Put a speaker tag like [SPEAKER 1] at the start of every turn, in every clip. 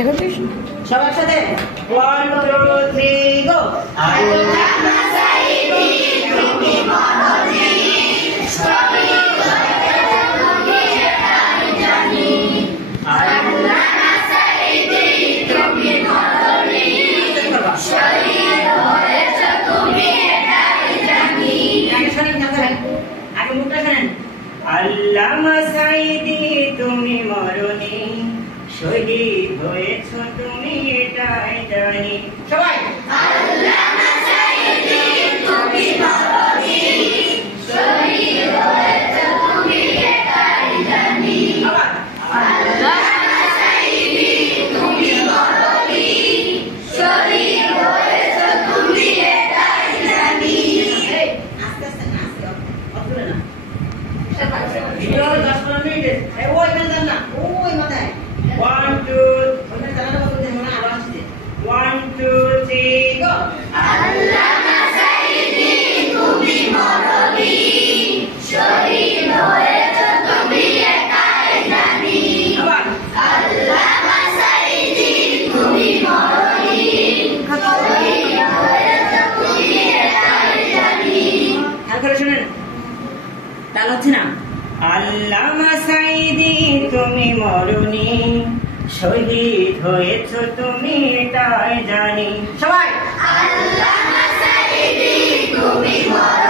[SPEAKER 1] এখন তুই
[SPEAKER 2] সবার সাথে ওয়ান রচনা আল্লামা সাইদি তুমি মরুনি শহীদ হয়েছ তুমি তাই জানি। সবাই! আল্লামা সাইদি তুমি মরণি।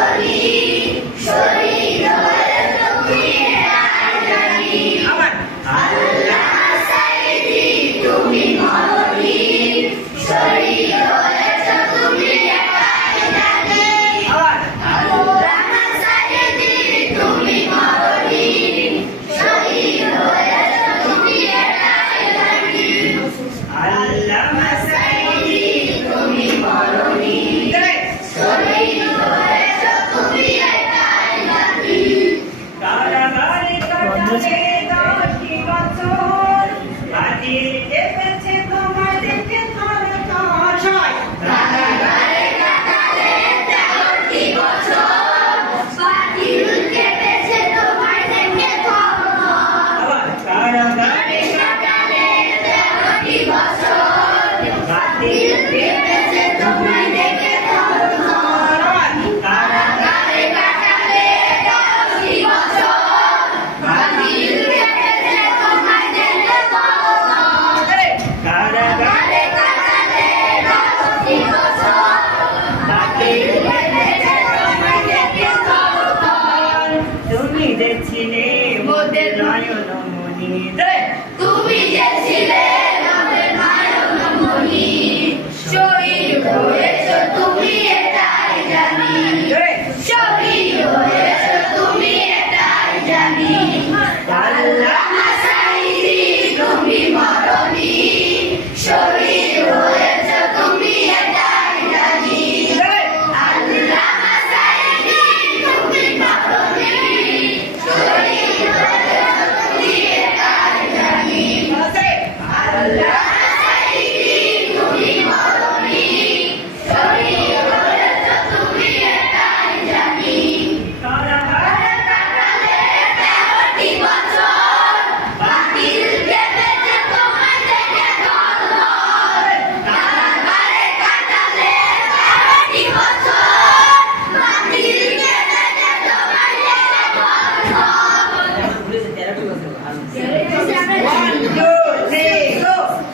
[SPEAKER 2] created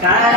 [SPEAKER 2] God.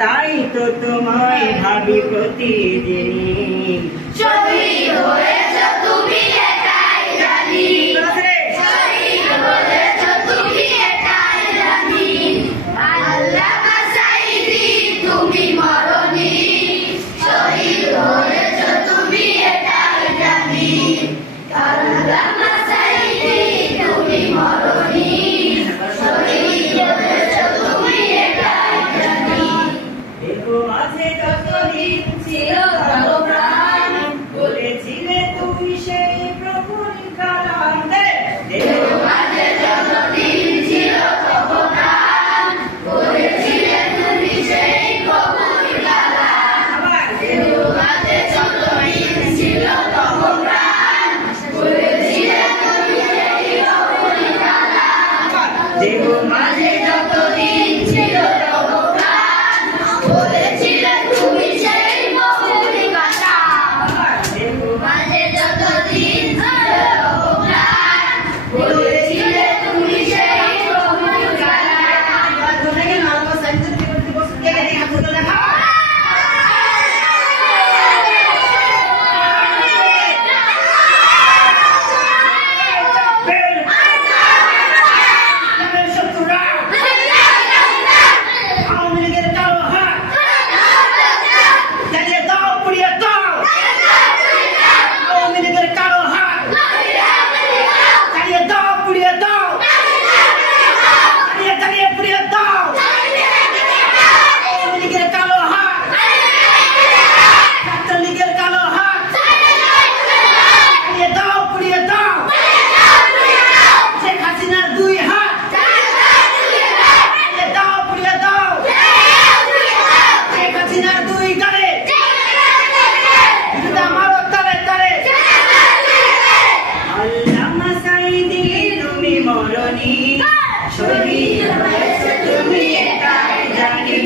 [SPEAKER 2] তাই তো তোমায়
[SPEAKER 3] ভাবি প্রতিদিন। ধরণী শরীর হয়েছে তুমি একাই জানি।